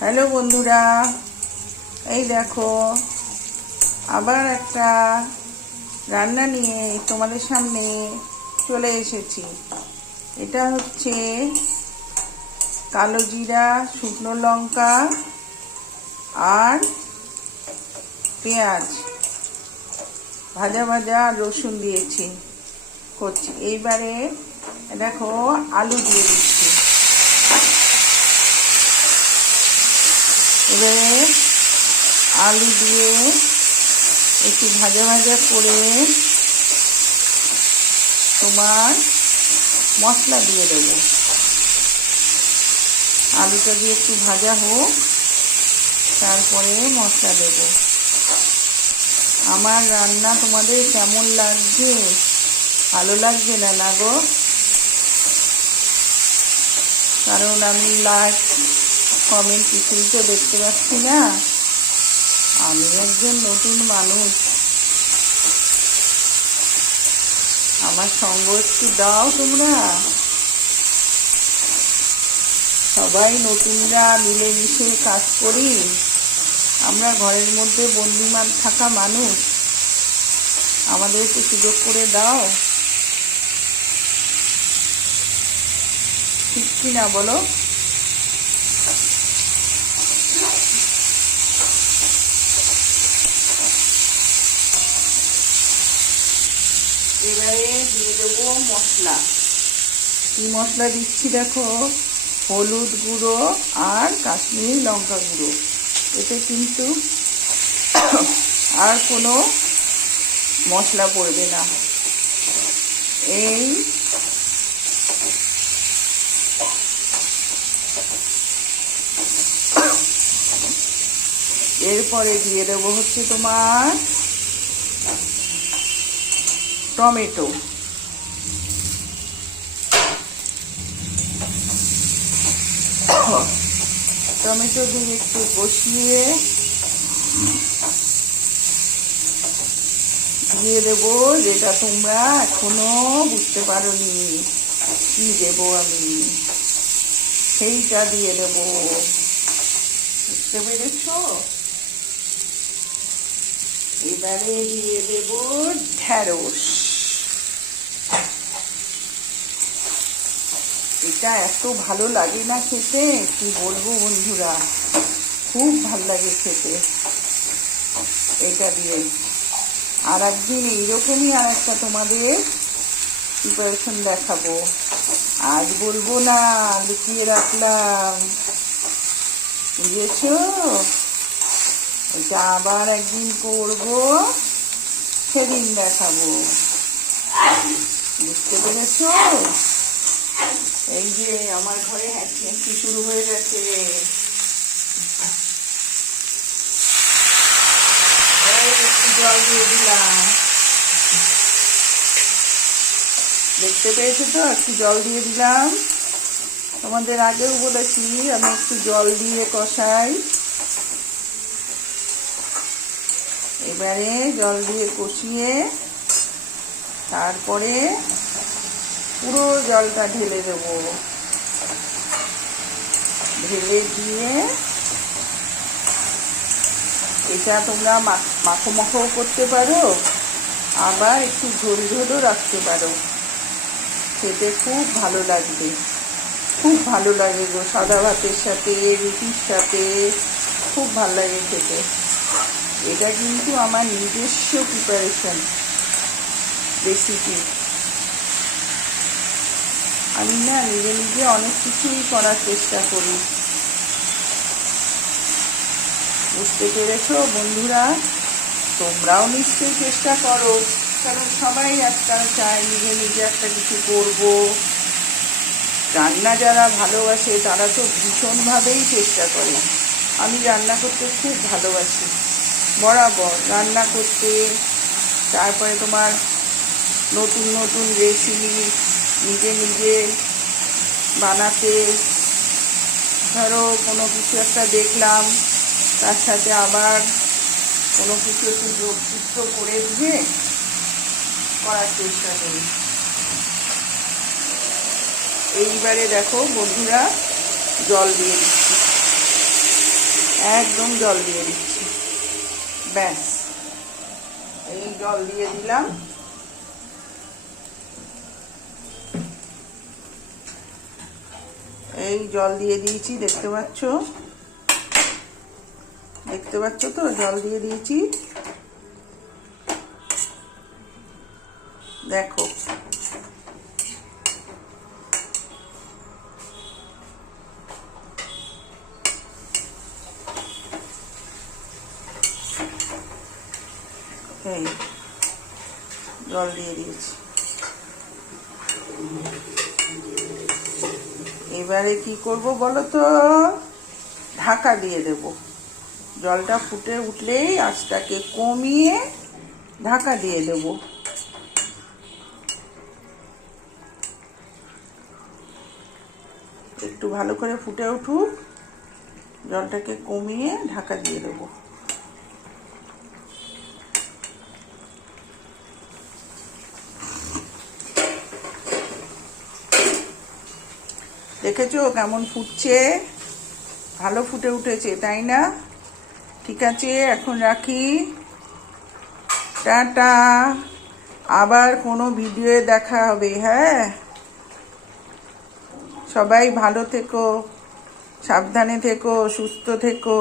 Hello বন্ধুরা, এই দেখো আবার একটা রান্না নিয়ে তোমাদের সামনে চলে এসেছি। এটা হচ্ছে কালো জিরা, শুকনো লঙ্কা আর পেঁয়াজ ভাজা ভাজা রসুন দিয়েছি করছি। এইবারে দেখো আলু দিয়ে দিচ্ছি। এবারে আলু দিয়ে একটু ভাজা ভাজা করে তোমার মশলা দিয়ে দেবো। আলুটা দিয়ে একটু ভাজা হোক, তারপরে মশলা দেব। আমার রান্না তোমাদের কেমন লাগছে? ভালো লাগছে না গো? কারণ আমি লাইক কমেন্ট কিছুই তো দেখতে পাচ্ছি না। আমি একজন নতুন মানুষ, আমার সঙ্গ একটু দাও তোমরা। সবাই নতুনরা মিলেমিশে কাজ করি, আমরা ঘরের মধ্যে বন্দিমান থাকা মানুষ, আমাদের একটু সুযোগ করে দাও। ঠিক কি না বলো? এবারে দিয়ে দেবো মশলা। কি মশলা দিচ্ছি দেখো, হলুদ গুঁড়ো আর কাশ্মীরি লঙ্কা গুঁড়ো। এতে কিন্তু আর কোনো মশলা পড়বে না। এই এরপরে দিয়ে দেবো হচ্ছে তোমার টমেটো। টমেটো দিয়ে একটু কষিয়ে দিয়ে দেবো যেটা তোমরা এখনো বুঝতে পারোনি কি দেবো আমি, সেইটা দিয়ে দেবো। বুঝতে পেরেছ? এবারে দিয়ে দেবো ঢেঁড়স। এটা এত ভালো লাগে না খেতে, কি বলবো বন্ধুরা, খুব ভালো লাগে খেতে এটা দিয়ে। আর একদিন এইরকমই আর একটা তোমাদের প্রিপারেশন দেখাবো। আজ বলবো না, লুকিয়ে রাখলাম, বুঝেছো? এটা আবার একদিন করবো, সেদিন দেখাবো। বুঝতে পেরেছো? এই যে আমার ঘরে হ্যাঁচি শুরু হয়ে গেছে। একটু জল দিয়ে দিলাম, দেখতে পেয়েছো তো? একটু জল দিয়ে দিলাম। তোমাদের আগেও বলেছি আমি একটু জল দিয়ে কষাই। এবারে জল দিয়ে কষিয়ে তারপরে পুরো জলটা ঢেলে দেবো। ঢেলে দিয়ে এটা তোমরা মাখো মাখো করতে পারো, আবার একটু ঝোল ঝোলও রাখতে পারো। খেতে খুব ভালো লাগবে, খুব ভালো লাগে গো। সাদা ভাতের সাথে, রুটির সাথে খুব ভালো লাগে খেতে। এটা কিন্তু আমার নিজস্ব প্রিপারেশন রেসিপি। আমি না নিজে নিজে অনেক কিছুই করার চেষ্টা করি। বুঝতে পেরেছো বন্ধুরা? তোমরাও নিশ্চয়ই চেষ্টা করো, কারণ সবাই একটা চায় নিজে নিজে একটা কিছু করবো। রান্না যারা ভালোবাসে তারা তো ভীষণভাবেই চেষ্টা করে। আমি রান্না করতে খুব ভালোবাসি, বরাবর রান্না করতে। তারপরে তোমার নতুন নতুন রেসিপি নিজে নিজে বানাতে। ধরো কোনো কিছু একটা দেখলাম, তার সাথে আবার কোনো কিছু একটু যোগসূত্র করে দিয়ে করার চেষ্টা করি। এইবারে দেখো বন্ধুরা, জল দিয়ে দিচ্ছি। একদম জল দিয়ে দিচ্ছি, ব্যাস। এই জল দিয়ে দিলাম। এই জল দিয়ে দিয়েছি, দেখতে পাচ্ছ তো, জল দিয়ে দিয়েছি, দেখো। এই জল দিয়ে দিয়েছি। এবারে কি করব বলো তো, ঢাকা দিয়ে দেব। জলটা ফুটে উঠলেই আঁচটাকে কমিয়ে ঢাকা দিয়ে দেব। একটু ভালো করে ফুটে উঠুক, জলটাকে কমিয়ে ঢাকা দিয়ে দেব। দেখেছো কেমন ফুটছে? ভালো ফুটে উঠেছে, তাই না? ঠিক আছে, এখন রাখি, টাটা। আবার কোনো ভিডিওয়ে দেখা হবে। হ্যাঁ, সবাই ভালো থেকো, সাবধানে থেকো, সুস্থ থেকো।